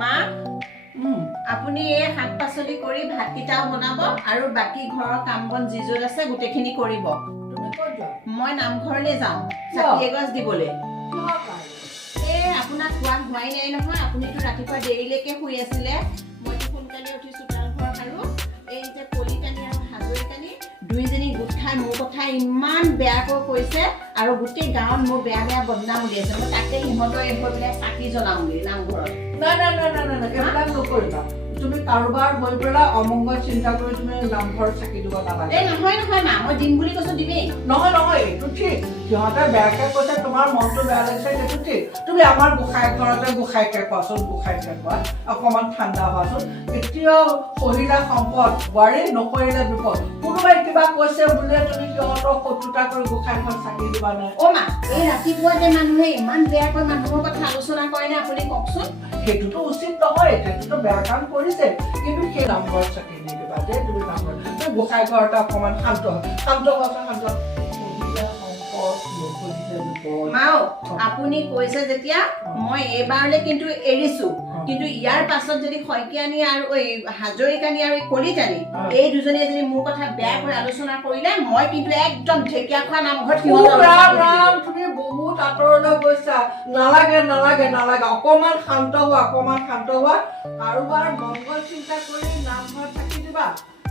মা আপুনি এই শাক পাচলি কৰি ভাতকেইটাও বনাব আৰু বাকী ঘৰৰ কাম বন যি য'ত আছে গোটেইখিনি কৰিব। তুমি ক'ত যোৱা? মই নামঘৰলৈ যাওঁ চাকি এগছ দিবলৈ। কিহৰ কাৰণে? এই আপোনাক কোৱা হোৱাই নাই নহয়, আপুনিতো ৰাতিপুৱা দেৰিলৈকে শুই আছিলে। মইতো সোনকালে উঠি চোতাল ঘৰ সাৰো। এই যে কলিকানি আৰু হাজৰিকানি দুইজনী গোট খাই মোৰ কথা ইমান বেয়াকৈ কৈছে আৰু গোটেই গাঁৱত মোৰ বেয়া বেয়া বদনাম উলিয়াইছে। মই তাকে ইহঁতৰ হৈ পেলাই চাকি জ্বলাওঁগৈ নামঘৰত। নাই সেইবিলাক নকৰিবা। তুমি কাৰোবাৰ হৈ পেলাই অমংগল চিন্তা কৰি তুমি নামঘৰত চাকি দিব নালাগে। এই নহয় মা, মই দিম বুলি কৈছো দিমেই। নহয় এইটো ঠিক। সিহঁতে বেয়াকে কৈছে, তোমাৰ মনটো বেয়া লাগিছে, সেইটো ঠিক। তুমি আমাৰ গোসাঁই ঘৰতে গোসাঁইকে কোৱাচোন, গোসাঁইকে কোৱা, অকণমান ঠাণ্ডা হোৱাচোন। এতিয়াও সহিলা সম্পদ, বোৱাৰী নকৰিলে বিপদ। কোনোবাই কিবা কৈছে বোলে তুমি সিহঁতক শত্ৰুতা কৰি গোসাঁই ঘৰত চাকি দিবা নাই। অ' মা, এই ৰাতিপুৱা যে মানুহে ইমান বেয়াকৈ মানুহৰ কথা আলোচনা কৰে নে আপুনি কওকচোন? সেইটোতো উচিত নহয়, সেইটোতো বেয়া কাম কৰিছে। কিন্তু সেই নামঘৰত চাকি নিদিবা যে তুমি নামঘৰত। তুমি গোসাঁই ঘৰতে অকণমান শান্ত হোৱাচোন। মাও, আপুনি কৈছে যেতিয়া মই এইবাৰলৈ কিন্তু এৰিছো। কিন্তু ইয়াৰ পাছত যদি শইকীয়ানী আৰু এই হাজৰিকানী আৰু কলিতানী এই দুজনীয়ে যদি মোৰ কথা বেয়াকৈ আলোচনা কৰিলে মই কিন্তু একদম ঢেকীয়াখোৱা নামঘৰত তুমি বহুত আঁতৰলৈ গৈছা। নালাগে। অকণমান শান্ত হোৱা। কাৰোবাৰ মংগল চিন্তা কৰি নামঘৰত থাকি দিবা,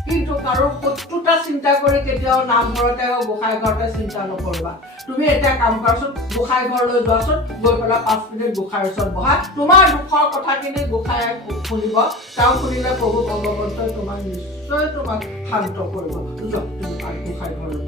কিন্তু কাৰো শত্ৰুতা চিন্তা কৰি কেতিয়াও নামঘৰতে গোসাঁই ঘৰতে চিন্তা নকৰিবা। তুমি এতিয়া কাম কৰাচোন, গোসাঁই ঘৰলৈ যোৱাচোন, গৈ পেলাই 5 মিনিট গোসাঁইৰ ওচৰত বহা। তোমাৰ দুখৰ কথাখিনি গোসাঁয়ে শুনিব। তেওঁ শুনিলে প্ৰভু ভগৱন্তই তোমাক নিশ্চয় শান্ত কৰিব। যোৱা তুমি গোসাঁই ঘৰলৈ